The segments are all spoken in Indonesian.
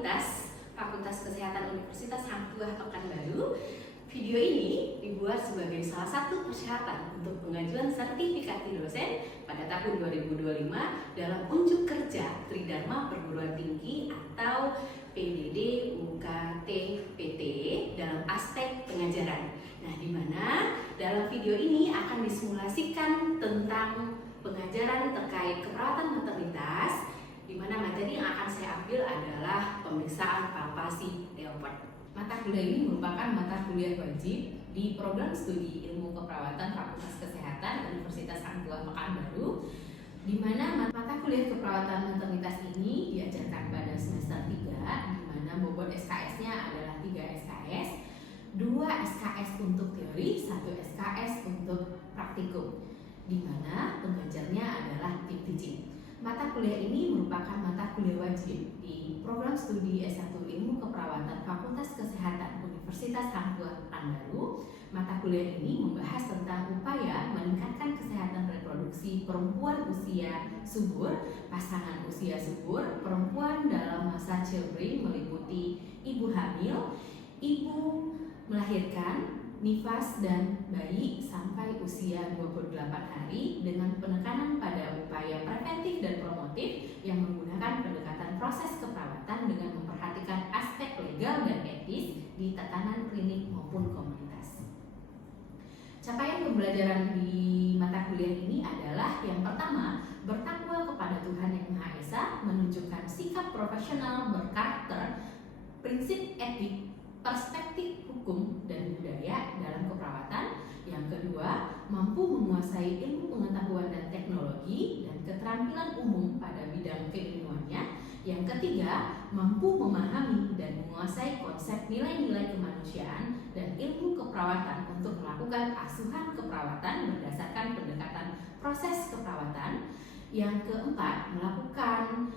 Maternalitas Fakultas Kesehatan Universitas Hang Tuah Pekanbaru. Video ini dibuat sebagai salah satu persyaratan untuk pengajuan sertifikasi dosen pada tahun 2025 dalam unjuk kerja Tridharma Perguruan Tinggi atau PDD UKT PT dalam aspek pengajaran. Nah, di mana dalam video ini akan disimulasikan tentang pengajaran terkait keperawatan maternitas, di mana materi yang akan saya ambil adalah pemeriksaan palpasi leopard. Mata kuliah ini merupakan mata kuliah wajib di program studi ilmu keperawatan Fakultas Kesehatan Universitas Hang Tuah Pekanbaru, di mana mata kuliah keperawatan maternitas ini diajarkan pada semester 3, di mana bobot SKS-nya adalah 3 SKS, 2 SKS untuk teori, 1 SKS untuk praktikum, di mana pengajarnya adalah tim teaching. Mata kuliah ini merupakan mata kuliah wajib di program studi S1 Ilmu Keperawatan Fakultas Kesehatan Universitas Hang Tuah Pekanbaru. Mata kuliah ini membahas tentang upaya meningkatkan kesehatan reproduksi perempuan usia subur, pasangan usia subur, perempuan dalam masa childbearing meliputi ibu hamil, ibu melahirkan, nifas dan bayi sampai usia 28 hari dengan penekanan pada upaya preventif dan promotif yang menggunakan pendekatan proses keperawatan dengan memperhatikan aspek legal dan etis di tatanan klinik maupun komunitas. Capaian pembelajaran di mata kuliah ini adalah yang pertama, bertakwa kepada Tuhan Yang Maha Esa, menunjukkan sikap profesional berkarakter, prinsip etik, perspektif hukum dan budaya dalam keperawatan. Yang kedua, mampu menguasai ilmu pengetahuan dan teknologi dan keterampilan umum pada bidang keilmuannya. Yang ketiga, mampu memahami dan menguasai konsep nilai-nilai kemanusiaan dan ilmu keperawatan untuk melakukan asuhan keperawatan berdasarkan pendekatan proses keperawatan. Yang keempat, melakukan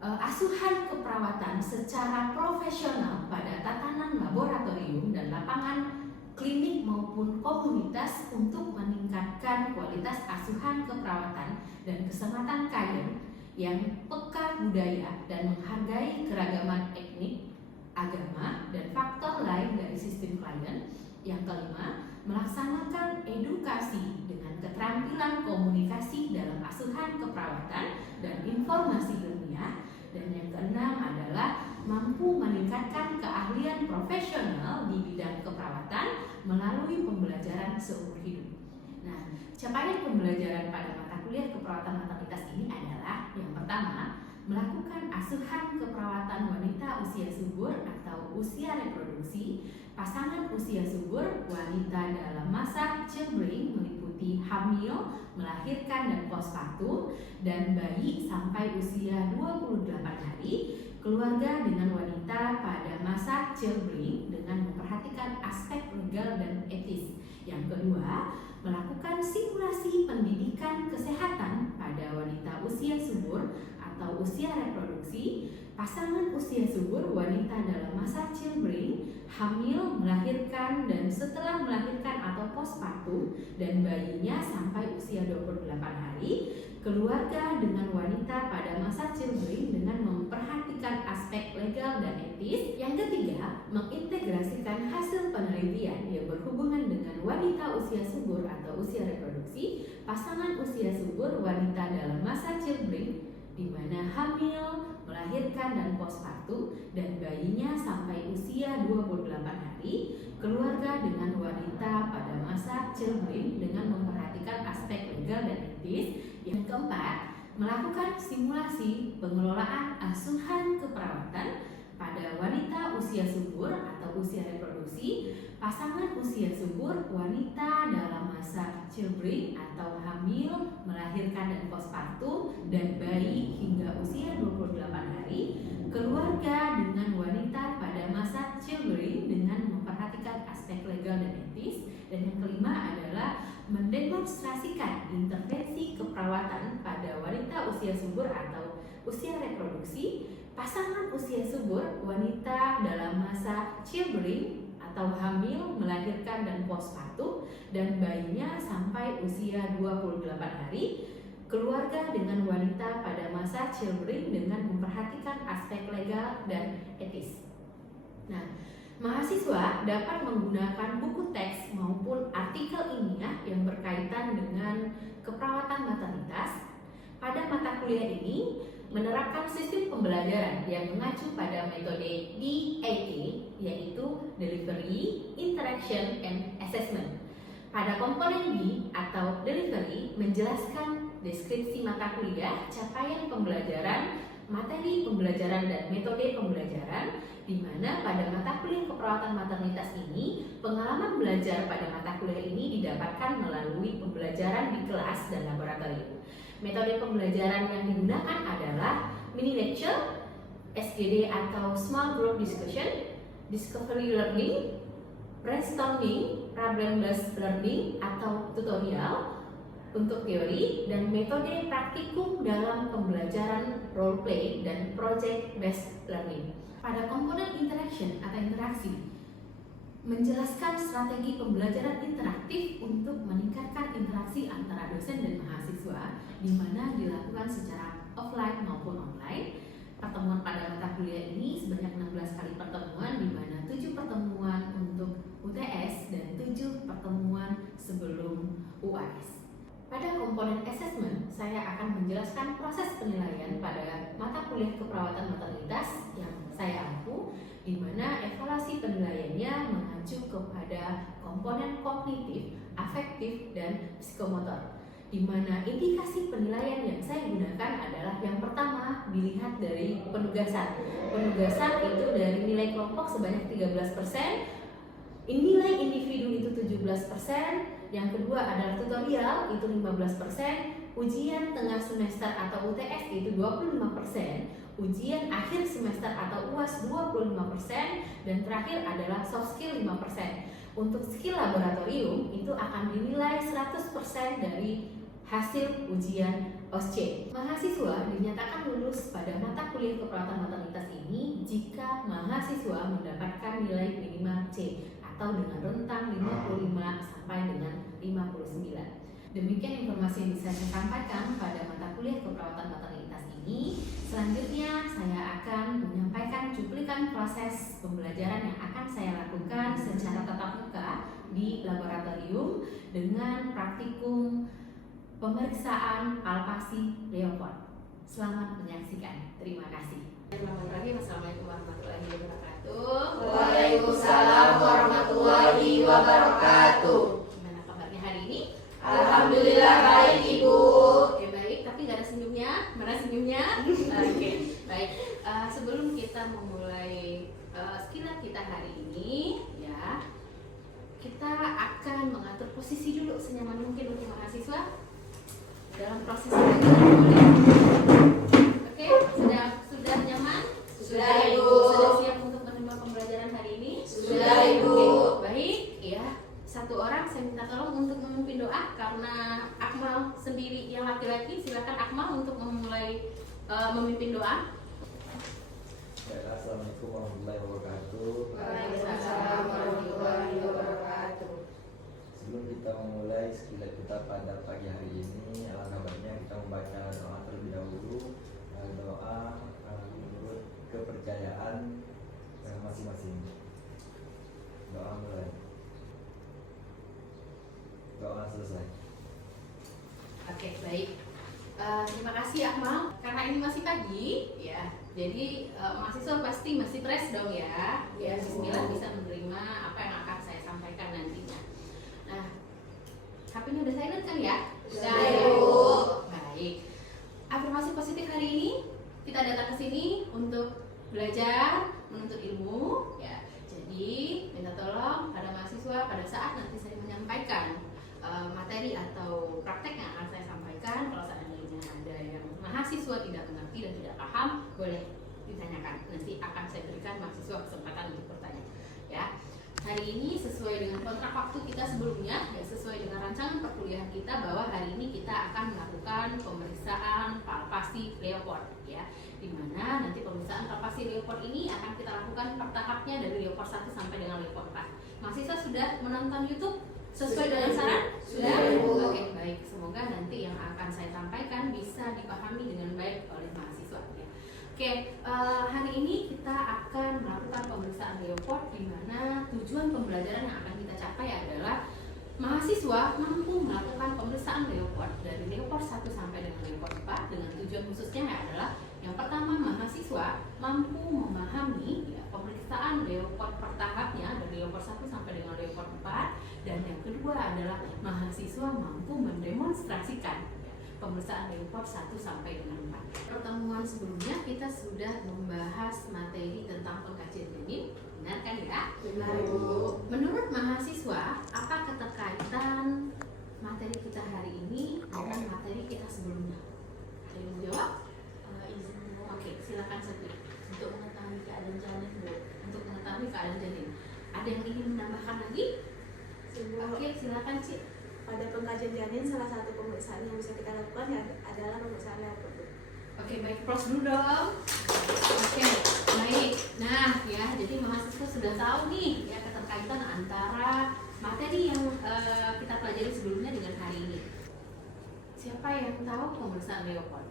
asuhan keperawatan secara profesional pada tatanan laboratorium dan lapangan klinik maupun komunitas untuk meningkatkan kualitas asuhan keperawatan dan keselamatan klien yang peka budaya dan menghargai keragaman etnik, agama, dan faktor lain dari sistem klien. Yang kelima, melaksanakan edukasi dengan keterampilan komunikasi dalam asuhan keperawatan dan informasi ilmiah. Dan yang keenam adalah mampu meningkatkan keahlian profesional di bidang keperawatan melalui pembelajaran seumur hidup. Nah, capaian pembelajaran pada mata kuliah keperawatan maternitas ini adalah yang pertama, melakukan asuhan keperawatan wanita usia subur atau usia reproduksi, pasangan usia subur, wanita dalam masa childbearing meliputi hamil, melahirkan dan postpartum, dan bayi sampai usia 28 hari, keluarga dengan wanita pada masa childbearing dengan memperhatikan aspek legal dan etis. Yang kedua, melakukan simulasi pendidikan kesehatan pada wanita usia subur atau usia reproduksi, pasangan usia subur, wanita dalam masa childbearing, hamil, melahirkan, dan setelah melahirkan atau postpartum, dan bayinya sampai usia 28 hari, keluarga dengan wanita pada masa childbearing dengan memperhatikan aspek legal dan etis. Yang ketiga, mengintegrasikan hasil penelitian yang berhubungan dengan wanita usia subur atau usia reproduksi, pasangan usia subur, wanita dalam masa childbearing, di mana hamil, melahirkan dan postpartum, dan bayinya sampai usia 28 hari, keluarga dengan wanita pada masa childbearing dengan memperhatikan aspek legal dan etis. Yang keempat, melakukan simulasi pengelolaan asuhan keperawatan pada wanita usia subur atau usia reproduksi, pasangan usia subur, wanita dalam masa childbearing atau hamil, melahirkan dan postpartum, dan bayi hingga usia 28 hari, keluarga dengan wanita pada masa childbearing dengan memperhatikan aspek legal dan etis. Dan yang kelima adalah mendemonstrasikan intervensi keperawatan pada wanita usia subur atau usia reproduksi, pasangan usia subur, wanita dalam masa childbearing atau hamil, melahirkan dan postpartum, dan bayinya sampai usia 28 hari, keluarga dengan wanita pada masa childbearing dengan memperhatikan aspek legal legal dan etis. Nah, mahasiswa dapat menggunakan buku teks maupun artikel ilmiah yang berkaitan dengan keperawatan maternitas. Pada mata kuliah ini menerapkan sistem pembelajaran yang mengacu pada metode DAA, yaitu Delivery, Interaction, and Assessment. Pada komponen B atau Delivery menjelaskan deskripsi mata kuliah, capaian pembelajaran, materi pembelajaran, dan metode pembelajaran, di mana pada mata kuliah keperawatan maternitas ini, pengalaman belajar pada mata kuliah ini didapatkan melalui pembelajaran di kelas dan laboratorium. Metode pembelajaran yang digunakan adalah mini lecture, SGD atau small group discussion, discovery learning, brainstorming, problem-based learning atau tutorial untuk teori, dan metode praktikum dalam pembelajaran role play dan project based learning. Pada komponen interaction atau interaksi, menjelaskan strategi pembelajaran interaktif untuk meningkatkan interaksi antara dosen dan mahasiswa, di mana dilakukan secara offline maupun online. Pertemuan pada mata kuliah ini sebanyak 16 kali pertemuan, di mana 7 pertemuan untuk UTS dan 7 pertemuan sebelum UAS. Pada komponen assessment, saya akan menjelaskan proses penilaian pada mata kuliah keperawatan maternitas yang saya ampu, di mana evaluasi penilaiannya mengacu kepada komponen kognitif, afektif, dan psikomotor, di mana indikasi penilaian yang saya gunakan adalah yang pertama dilihat dari penugasan. Penugasan itu dari nilai kelompok sebanyak 13%, nilai individu itu 17%, yang kedua adalah tutorial itu 15%, ujian tengah semester atau UTS itu 25%, ujian akhir semester atau UAS 25%, dan terakhir adalah soft skill 5%. Untuk skill laboratorium itu akan dinilai 100% dari hasil ujian OSCE. Mahasiswa dinyatakan lulus pada mata kuliah keperawatan maternitas ini jika mahasiswa mendapatkan nilai minimal C atau dengan rentang 55 sampai dengan 59. Demikian informasi yang bisa saya sampaikan pada mata kuliah keperawatan maternitas ini. Selanjutnya saya akan menyampaikan cuplikan proses pembelajaran yang akan saya lakukan secara tatap muka di laboratorium dengan praktikum pemeriksaan palpasi leopard. Selamat menyaksikan. Terima kasih. Bismillahirrahmanirrahim. Assalamualaikum warahmatullahi wabarakatuh. Waalaikumsalam warahmatullahi wabarakatuh. Gimana kabarnya hari ini? Alhamdulillah baik Ibu. Oke, baik, tapi nggak ada senyumnya. Mana senyumnya? Oke, baik. Sebelum kita memulai skill kita hari ini, ya, kita akan mengatur posisi dulu senyaman mungkin untuk mahasiswa dalam proses belajar. Oke, sudah nyaman? Sudah, Ibu. Sudah siap untuk menerima pembelajaran hari ini? Sudah, Ibu. Oke, baik, ya. Satu orang saya minta tolong untuk memimpin doa karena Akmal sendiri yang laki-laki. Silakan Akmal untuk memulai memimpin doa. Assalamualaikum warahmatullahi wabarakatuh. Waalaikumsalam warahmatullahi wabarakatuh. Sebelum kita memulai skill kita pada pagi hari ini, alangkah baiknya kita membaca doa terlebih dahulu. Doa menurut kepercayaan masing-masing. Doa mulai. Doa selesai. Oke, baik. Terima kasih Akmal. Karena ini masih pagi, ya. Jadi mahasiswa pasti masih fresh dong ya. Ya, bismillah bisa menerima apa yang akan saya sampaikan nantinya. Nah, HP-nya udah silent kan ya? Sudah, Ibu. Baik. Afirmasi positif hari ini kita datang ke sini untuk belajar, menuntut ilmu, ya. Jadi minta tolong pada mahasiswa pada saat nanti saya menyampaikan materi atau praktek yang akan saya sampaikan, kalau seandainya ada yang mahasiswa tidak mengerti dan tidak paham, boleh ditanyakan. Nanti akan saya berikan mahasiswa kesempatan untuk bertanya. Ya, hari ini sesuai dengan kontrak waktu kita sebelumnya, ya, sesuai dengan rancangan perkuliahan kita bahwa hari ini kita akan melakukan pemeriksaan palpasi leopard, ya. Dimana nanti pemeriksaan palpasi leopard ini akan kita lakukan per tahapnya dari leopard 1 sampai dengan leopard 4. Mahasiswa sudah menonton YouTube sesuai dengan saran? Sudah? Oke, baik. Semoga nanti yang akan saya sampaikan bisa dipahami dengan baik oleh mahasiswa. Ya. Oke, hari ini Leopard, di mana tujuan pembelajaran yang akan kita capai adalah mahasiswa mampu melakukan pemeriksaan Leopard dari Leopard 1 sampai dengan Leopard 4 dengan tujuan khususnya adalah yang pertama, mahasiswa mampu memahami pemeriksaan Leopard per tahapnya dari Leopard 1 sampai dengan Leopard 4, dan yang kedua adalah mahasiswa mampu mendemonstrasikan pemeriksaan Leopard 1 sampai dengan 4. Pertemuan sebelumnya kita sudah membahas materi tentang pengkajian janin, benar kan ya? Benar, Bu. Menurut mahasiswa, apa keterkaitan materi kita hari ini dengan materi kita sebelumnya? Ada yang mau jawab? Izin Bu. Oke, silakan Siti. Untuk mengetahui keadaan janin Bu. Untuk mengetahui keadaan janin. Ada yang ingin menambahkan lagi? Oke, silakan Ci. Pada pengkajian janin, salah satu pemeriksaan yang bisa kita lakukan adalah pemeriksaan Leopard. Oke, baik, pros dulu dong. Oke, baik. Nah, ya, jadi mahasiswa sudah tahu nih ya keterkaitan antara materi yang kita pelajari sebelumnya dengan hari ini. Siapa yang tahu pemeriksaan Leopard?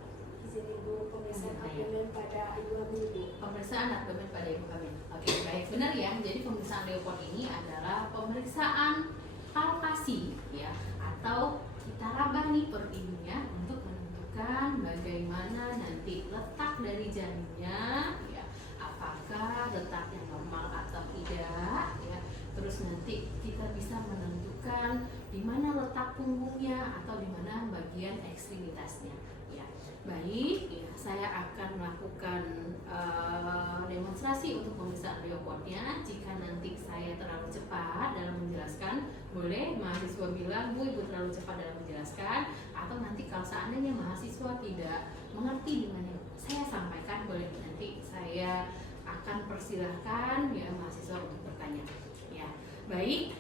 Izin Ibu, pemeriksaan abdomen pada ibu hamil, Bu. Pemeriksaan abdomen pada ibu hamil. Oke, baik, benar ya. Jadi pemeriksaan Leopard ini adalah pemeriksaan palpasi ya, atau kita raba nih per ibunya untuk menentukan bagaimana nanti letak dari janinnya ya, apakah letaknya normal atau tidak ya. Terus nanti kita bisa menentukan di mana letak punggungnya atau di mana bagian ekstremitasnya ya. Baik ya, saya akan melakukan demonstrasi untuk pemeriksaan Leopardnya. Jika nanti saya terlalu cepat dalam menjelaskan, boleh mahasiswa bilang, Bu, Ibu terlalu cepat dalam menjelaskan. Atau nanti kalau seandainya mahasiswa tidak mengerti dengan yang saya sampaikan, boleh nanti saya akan persilahkan ya mahasiswa untuk bertanya. Ya, baik.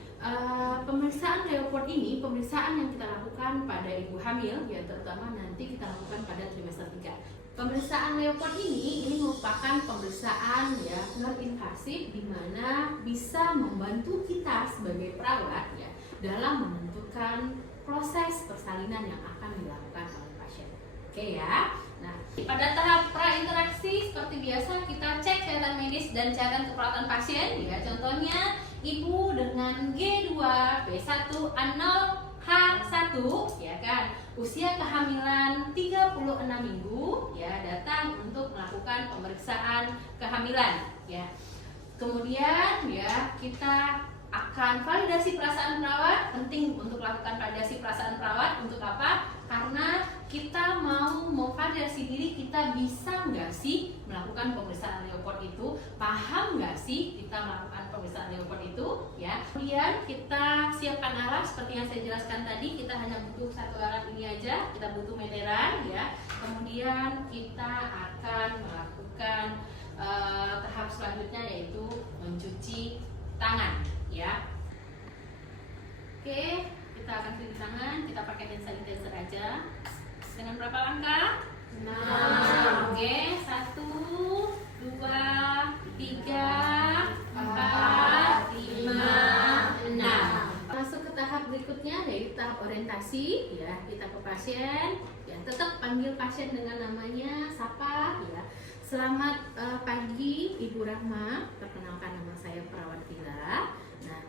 Pemeriksaan Leopard ini pemeriksaan yang kita lakukan pada ibu hamil ya, terutama nanti kita lakukan pada trimester 3. Pemeriksaan Leopard ini merupakan pemeriksaan ya non invasif, di mana bisa membantu kita sebagai perawat ya dalam menentukan proses persalinan yang akan dilakukan oleh pasien. Oke ya. Nah, pada tahap prainteraksi seperti biasa kita cek catatan medis dan catatan keperawatan pasien ya. Contohnya ibu dengan G2, B1, A0, H1 ya kan, usia kehamilan 36 minggu ya, datang untuk melakukan pemeriksaan kehamilan ya. Kemudian ya kita akan validasi perasaan perawat. Penting untuk melakukan validasi perasaan perawat untuk apa? Karena kita mau validasi diri, kita bisa nggak sih melakukan pemeriksaan Leopard itu, paham nggak sih kita melakukan pemeriksaan Leopard itu ya. Kemudian kita siapkan alat seperti yang saya jelaskan tadi, kita hanya butuh satu alat ini aja, kita butuh meteran ya. Kemudian kita akan melakukan tahap selanjutnya, yaitu mencuci tangan ya. Oke, kita akan cuci tangan, kita pakai hand sanitizer aja. Dengan berapa langkah? 6. Oke, 1, 2, 3, 4, 5, 6. Masuk ke tahap berikutnya, yaitu tahap orientasi ya. Kita ke pasien ya, tetap panggil pasien dengan namanya, sapa ya. Selamat pagi Ibu Rahma, perkenalkan nama saya perawat Villa. Nah,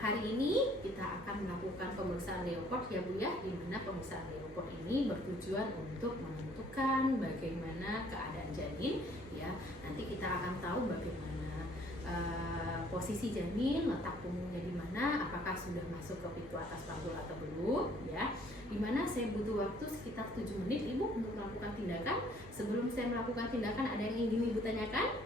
hari ini kita akan melakukan pemeriksaan Leopard ya Bu ya, di mana pemeriksaan Leopard ini bertujuan untuk menentukan bagaimana keadaan janin ya. Nanti kita akan tahu bagaimana posisi janin, letak punggungnya di mana, apakah sudah masuk ke pintu atas panggul atau belum ya. Dimana saya butuh waktu sekitar 7 menit Ibu untuk melakukan tindakan. Sebelum saya melakukan tindakan, ada yang ingin Ibu tanyakan?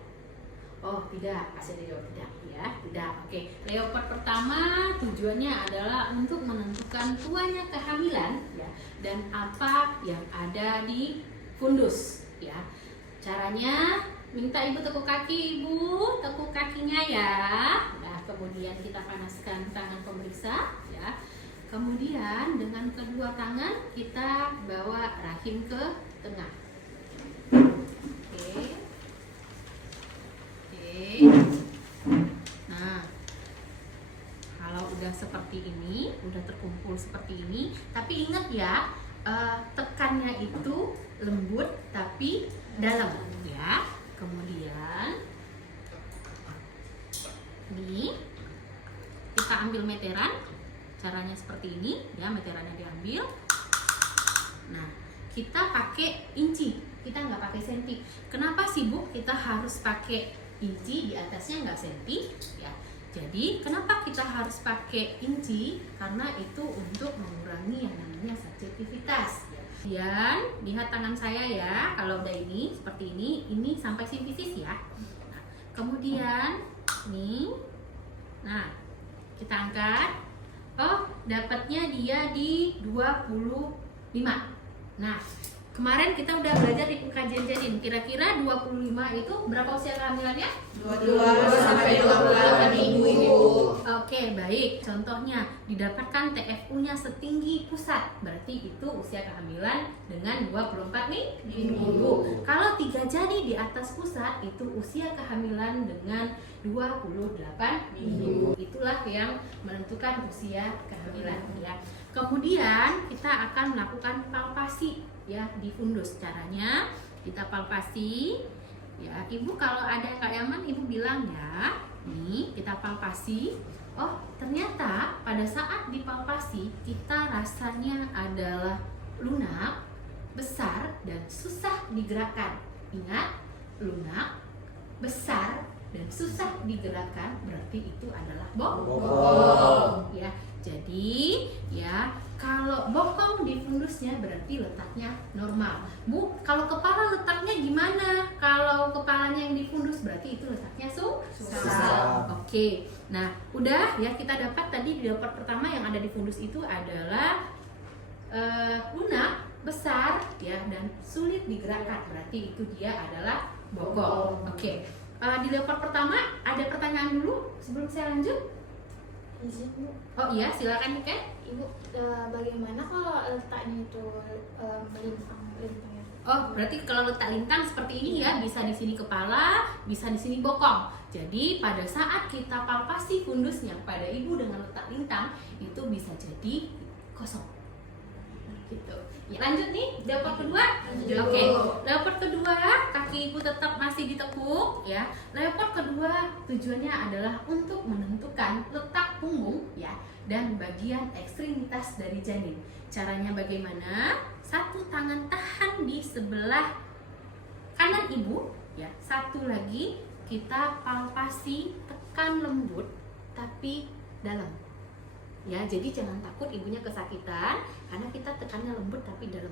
Oh tidak, pasien dijawab tidak ya, tidak. Oke, Leopard pertama tujuannya adalah untuk menentukan tuanya kehamilan ya, dan apa yang ada di fundus ya. Caranya minta Ibu tekuk kaki, Ibu tekuk kakinya ya. Nah, kemudian kita panaskan tangan pemeriksa ya. Kemudian dengan kedua tangan kita bawa rahim ke tengah. Oke. Nah, kalau udah seperti ini, udah terkumpul seperti ini, tapi ingat ya, tekannya itu lembut tapi dalam ya. Kemudian Ini kita ambil meteran, caranya seperti ini ya, meterannya diambil. Nah, kita pakai inci, kita nggak pakai senti. Kenapa sih Bu kita harus pakai inci, di atasnya nggak senti ya? Jadi kenapa kita harus pakai inci? Karena itu untuk mengurangi yang namanya sensitivitas. Dan lihat tangan saya ya, kalau udah ini seperti ini sampai simpisis ya. Nah, kemudian nih, nah kita angkat. Oh, dapatnya dia di 25. Nah, kemarin kita udah belajar di kajian janin. Kira-kira 25 itu berapa usia kehamilannya? 22 sampai 28 minggu. Oke, baik. Contohnya didapatkan TFU-nya setinggi pusat. Berarti itu usia kehamilan dengan 24 minggu. Kalau 3 jari di atas pusat itu usia kehamilan dengan 28 minggu. Itulah yang menentukan usia kehamilan ya. Kemudian kita akan melakukan palpasi ya di fundus. Caranya kita palpasi ya. Ibu kalau ada yang gak nyaman ibu bilang ya. Nih kita palpasi. Oh ternyata pada saat dipalpasi kita rasanya adalah lunak, besar dan susah digerakkan. Ingat, lunak, besar dan susah digerakkan berarti itu adalah bokong ya. Jadi ya kalau bokong di fundusnya berarti letaknya normal. Bu, kalau kepala letaknya gimana? Kalau kepalanya yang di fundus berarti itu letaknya susah. Oke. Nah, udah ya kita dapat tadi di rapor pertama yang ada di fundus itu adalah lunak, besar ya dan sulit digerakkan. Berarti itu dia adalah bokong. Oke. Di rapor pertama ada pertanyaan dulu sebelum saya lanjut. Izin Bu. Oh iya, silakan Ken. Ibu, bagaimana kalau letaknya itu melintang-lintang? Oh, berarti kalau letak lintang seperti ini ya, bisa di sini kepala, bisa di sini bokong. Jadi pada saat kita palpasi fundusnya pada ibu dengan letak lintang, itu bisa jadi kosong. Gitu. Ya, lanjut nih, leopard kedua. Oke, leopard kedua kaki ibu tetap masih ditekuk ya. Leopard kedua tujuannya adalah untuk menentukan letak punggung ya dan bagian ekstremitas dari janin. Caranya bagaimana? Satu tangan tahan di sebelah kanan ibu ya. Satu lagi kita palpasi, tekan lembut tapi dalam. Ya, jadi jangan takut ibunya kesakitan karena kita tekannya lembut tapi dalam.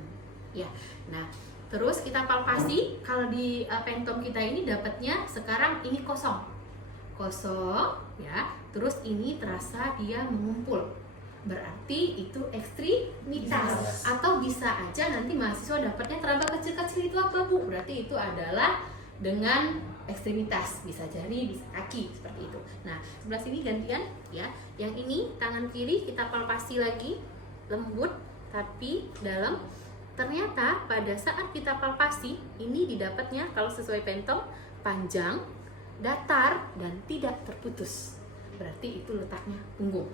Ya. Nah, terus kita palpasi. Kalau di pentom kita ini dapatnya sekarang ini kosong. Kosong ya. Terus ini terasa dia mengumpul. Berarti itu ekstremitas. Atau bisa aja nanti mahasiswa dapatnya teraba kecil-kecil itu apa Bu? Berarti itu adalah dengan ekstremitas, bisa jari, bisa kaki, seperti itu. Nah, sebelah sini gantian ya. Yang ini tangan kiri kita palpasi lagi, lembut tapi dalam. Ternyata pada saat kita palpasi ini didapatnya kalau sesuai pentom panjang, datar dan tidak terputus. Berarti itu letaknya punggung.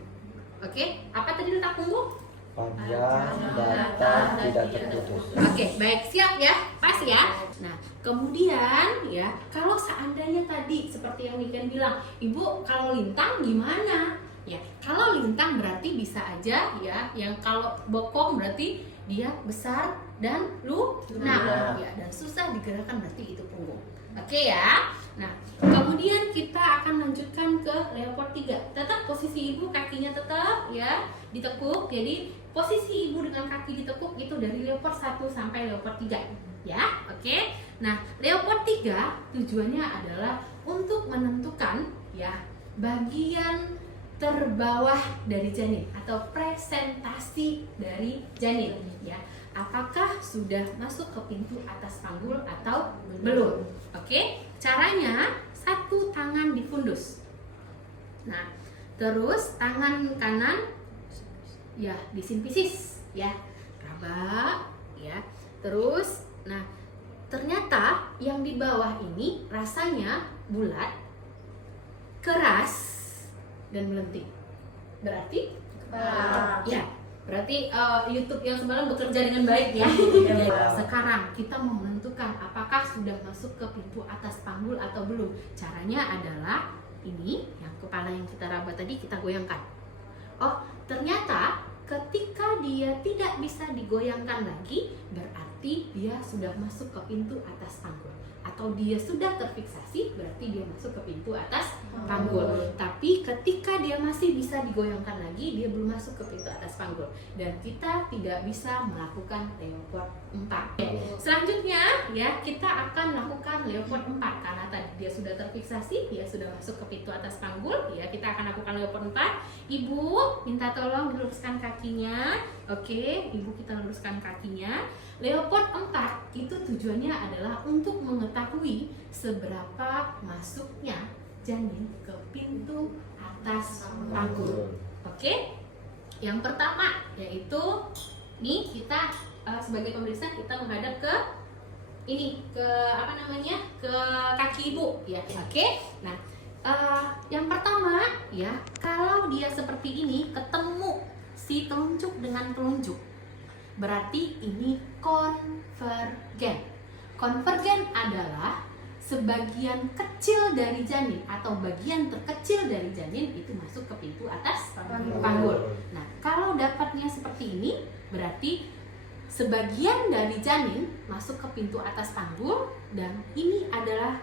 Oke, apa tadi letak punggung? Panjang, datar, tidak terputus. Oke, baik, siap ya, pas ya. Nah, kemudian ya, kalau seandainya tadi seperti yang Niken bilang, Ibu kalau lintang gimana? Ya, kalau lintang berarti bisa aja ya, yang kalau bokong berarti dia besar dan lunak ya, dan susah digerakkan berarti itu punggung. Oke ya. Nah, kemudian kita akan lanjutkan ke leopard 3. Tetap posisi ibu kakinya tetap ya ditekuk. Jadi posisi ibu dengan kaki ditekuk itu dari leopard 1 sampai leopard 3 ya. Oke. Nah, leopard 3 tujuannya adalah untuk menentukan ya bagian terbawah dari janin atau presentasi dari janin ya. Apakah sudah masuk ke pintu atas panggul atau belum? Oke, caranya satu tangan di fundus. Nah, terus tangan kanan ya di simpisis ya, raba ya. Terus, nah ternyata yang di bawah ini rasanya bulat, keras dan melenting. Berarti ya. Berarti YouTube yang semalam bekerja dengan baik ya. Sekarang kita mau menentukan apakah sudah masuk ke pintu atas panggul atau belum. Caranya adalah ini yang kepala yang kita raba tadi kita goyangkan. Oh, ternyata ketika dia tidak bisa digoyangkan lagi, berarti dia sudah masuk ke pintu atas panggul. Atau dia sudah terfiksasi, berarti dia masuk ke pintu atas panggul. Tapi ketika dia masih bisa digoyangkan lagi, dia belum masuk ke pintu atas panggul. Dan kita tidak bisa melakukan Leopard 4. Selanjutnya ya, kita akan melakukan Leopard 4 karena tadi dia sudah terfiksasi, dia sudah masuk ke pintu atas panggul. Ya, kita akan lakukan Leopard 4. Ibu minta tolong diluruskan kakinya. Oke, ibu kita luruskan kakinya. Leopard 4 itu tujuannya adalah untuk mengetahui seberapa masuknya janin ke pintu atas panggul. Oke? Yang pertama yaitu nih kita sebagai pemeriksa kita menghadap ke ini ke ke kaki ibu ya. Oke? Nah, yang pertama ya, kalau dia seperti ini ketemu si telunjuk dengan telunjuk, berarti ini konvergen. Konvergen adalah sebagian kecil dari janin atau bagian terkecil dari janin itu masuk ke pintu atas panggul. Nah, kalau dapatnya seperti ini, berarti sebagian dari janin masuk ke pintu atas panggul dan ini adalah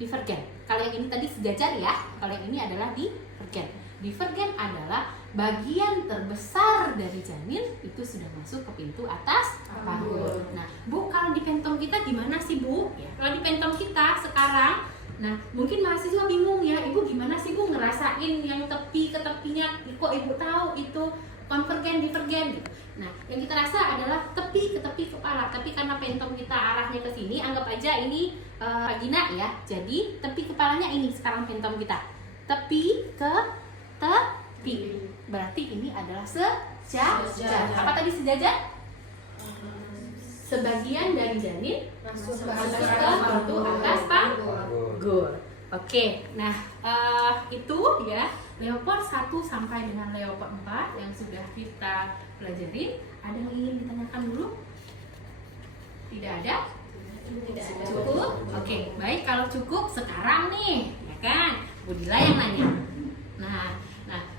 divergen. Kalau yang ini tadi sejajar ya, kalau yang ini adalah divergen. Divergen adalah bagian terbesar dari janin itu sudah masuk ke pintu atas panggul. Nah, Bu, kalau di pentong kita gimana sih, Bu? Ya, kalau di pentong kita sekarang, nah mungkin mahasiswa bingung ya, Ibu gimana sih Bu ngerasain yang tepi ke tepinya? Kok Ibu tahu itu konvergen, divergen gitu. Nah, yang kita rasa adalah tepi ke tepi kepala. Tapi karena pentong kita arahnya ke sini, anggap aja ini vagina ya. Jadi tepi kepalanya ini sekarang pentong kita. Tepi ke tepi. Berarti ini adalah sejajar. Apa tadi sejajar? Sebagian dari janin masuk ke pintu atas panggul. Oke, nah itu ya Leopard 1 sampai dengan Leopard 4 yang sudah kita pelajari. Ada yang ingin ditanyakan dulu? Tidak ada? Cukup? Oke, baik, kalau cukup sekarang nih, ya kan? Budila yang nanya. Nah,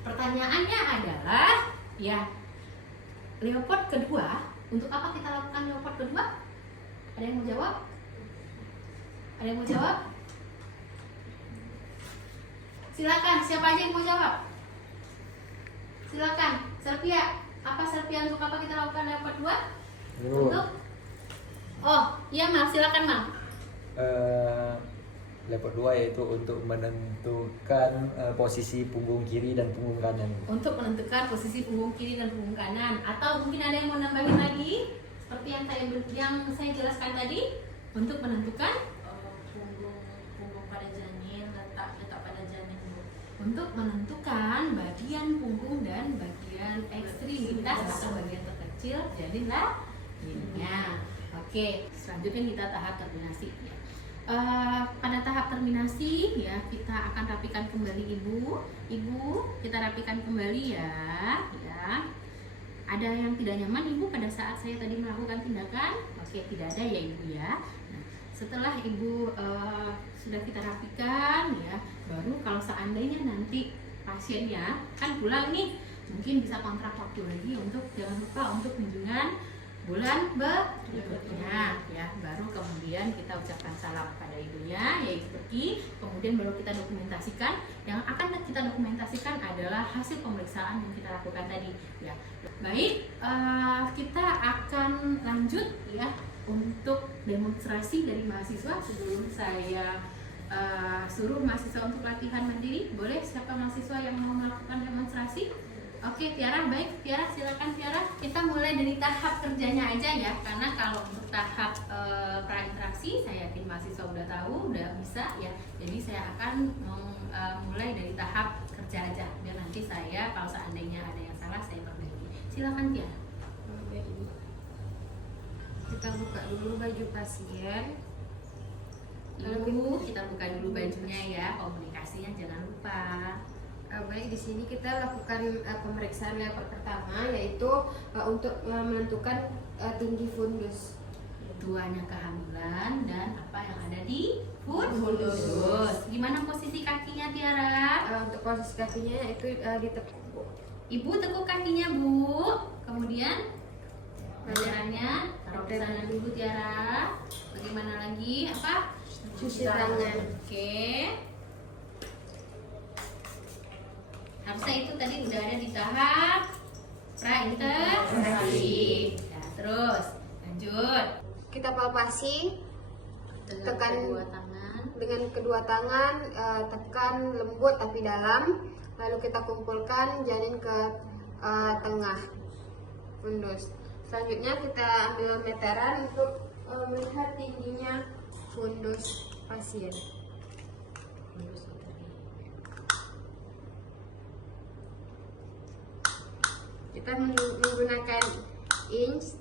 pertanyaannya adalah ya Leopard kedua, untuk apa kita lakukan Leopard kedua? Ada yang mau jawab? Ada yang mau jawab? Silakan, siapa aja yang mau jawab? Silakan, Selvia. Apa Selvia, untuk apa kita lakukan Leopard 2? Untuk? Oh, iya Mal, silakan Mal. Leopard 2 yaitu untuk menentukan posisi punggung kiri dan punggung kanan. Untuk menentukan posisi punggung kiri dan punggung kanan. Atau mungkin ada yang mau nambahin lagi? Seperti yang saya jelaskan tadi, untuk menentukan punggung pada janin, letak pada janin, Bu. untuk menentukan bagian punggung dan bagian ekstremitas atau bagian terkecil janin lainnya. Oke, selanjutnya kita tahap terminasi. Pada tahap terminasi ya kita akan rapikan kembali ibu, kita rapikan kembali ya. Ada yang tidak nyaman ibu pada saat saya tadi melakukan tindakan? Oke, tidak ada ya ibu ya. Nah, setelah ibu sudah kita rapikan ya, baru kalau seandainya nanti pasiennya kan pulang nih, mungkin bisa kontrak waktu lagi untuk jangan lupa untuk kunjungan bulan berikutnya ya, baru kemudian kita ucapkan salam pada ibunya ya ibu pergi, kemudian baru kita dokumentasikan. Yang akan kita dokumentasikan adalah hasil pemeriksaan yang kita lakukan tadi ya. Baik, kita akan lanjut ya untuk demonstrasi dari mahasiswa. Sebelum saya suruh mahasiswa untuk latihan mandiri, boleh siapa mahasiswa yang mau melakukan demonstrasi? Oke, Tiara, baik. Tiara, silakan Tiara. Kita mulai dari tahap kerjanya aja ya, karena kalau untuk tahap prainteraksi, saya yakin mahasiswa udah tahu, udah bisa ya. Jadi saya akan mulai dari tahap kerja aja, biar nanti saya kalau seandainya ada yang salah saya perbaiki. Silakan Tiara. Kita buka dulu baju pasien. Lalu kita buka dulu bajunya ya, komunikasinya jangan lupa. Baik, di sini kita lakukan pemeriksaan leopard pertama, yaitu untuk menentukan tinggi fundus. tuanya kehamilan dan apa yang ada di fundus. Gimana posisi kakinya Tiara? Untuk posisi kakinya itu ditekuk. Ibu tekuk kakinya Bu. Kemudian pelajarannya taruh ke sana dulu Tiara. Bagaimana lagi? Apa? Cuci tangan. Oke. Harusnya itu tadi udah ada di tahap praintegrasi. Nah, terus lanjut. Kita palpasi tekan Kedua tangan. dengan kedua tangan, tekan lembut tapi dalam, lalu kita kumpulkan janin ke tengah fundus. Selanjutnya kita ambil meteran untuk melihat tingginya fundus pasien. Kita menggunakan inch.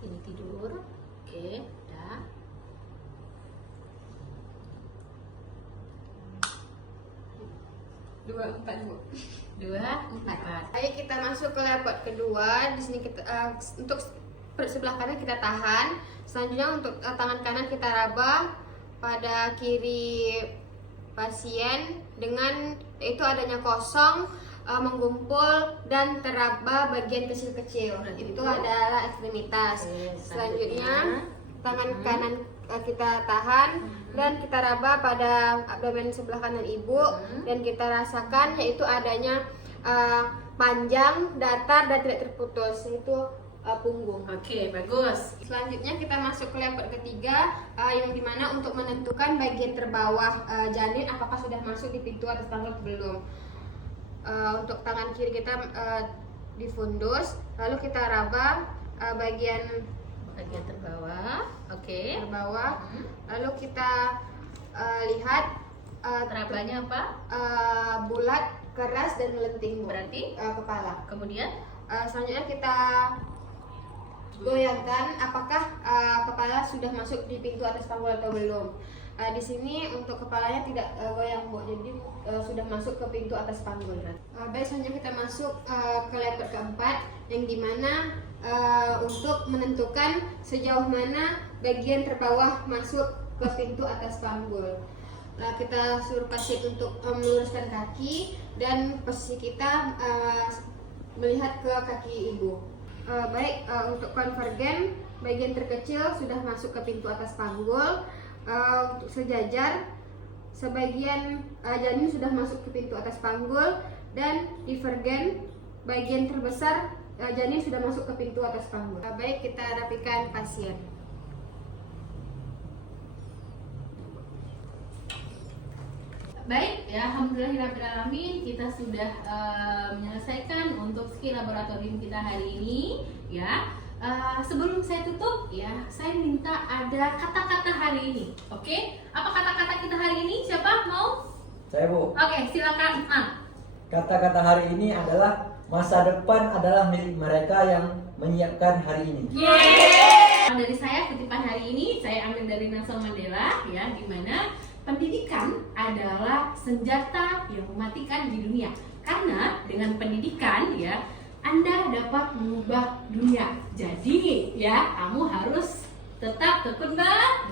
Ini tidur. Oke, udah. Dua empat. Baik, kita masuk ke lepot kedua. Di sini kita untuk sebelah kanan kita tahan. Selanjutnya untuk tangan kanan kita raba pada kiri pasien dengan itu adanya kosong, menggumpul dan teraba bagian kecil-kecil. Itu adalah ekstremitas. Selanjutnya tangan kanan kita tahan dan kita raba pada abdomen sebelah kanan ibu dan kita rasakan yaitu adanya panjang, datar dan tidak terputus, yaitu punggung. Oke, bagus. Selanjutnya kita masuk ke lepot ketiga, yang dimana untuk menentukan bagian terbawah janin apakah sudah masuk di pintu atas panggul atau belum. Untuk tangan kiri kita di fundus, lalu kita raba bagian terbawah. Oke. terbawah, lalu kita lihat Terabanya apa? bulat, keras dan melenting Bu. Berarti kepala. kemudian Selanjutnya kita goyangkan apakah kepala sudah masuk di pintu atas panggul atau belum. Di sini untuk kepalanya tidak goyang Bu, jadi sudah masuk ke pintu atas panggul. Baik, selanjutnya kita masuk ke lepot keempat, yang dimana untuk menentukan sejauh mana bagian terbawah masuk ke pintu atas panggul. Nah, kita suruh pasien untuk meluruskan kaki dan posisi kita melihat ke kaki ibu. Baik, untuk konvergen bagian terkecil sudah masuk ke pintu atas panggul. Untuk sejajar sebagian janin sudah masuk ke pintu atas panggul, dan divergen bagian terbesar janin sudah masuk ke pintu atas panggul. Baik, kita rapikan pasien. baik ya, alhamdulillahirrahmanirrahim, kita sudah menyelesaikan untuk skill laboratorium kita hari ini ya. Sebelum saya tutup ya, saya minta ada kata-kata hari ini. Oke, apa kata-kata kita hari ini? Siapa mau? Saya Bu. Oke, silakan. Kata-kata hari ini adalah masa depan adalah milik mereka yang menyiapkan hari ini. Dari saya kutipan hari ini saya ambil dari Nelson Mandela ya, di mana pendidikan adalah senjata yang mematikan di dunia. Karena dengan pendidikan ya, Anda dapat mengubah dunia. Jadi ya, kamu harus tetap tekun belajar.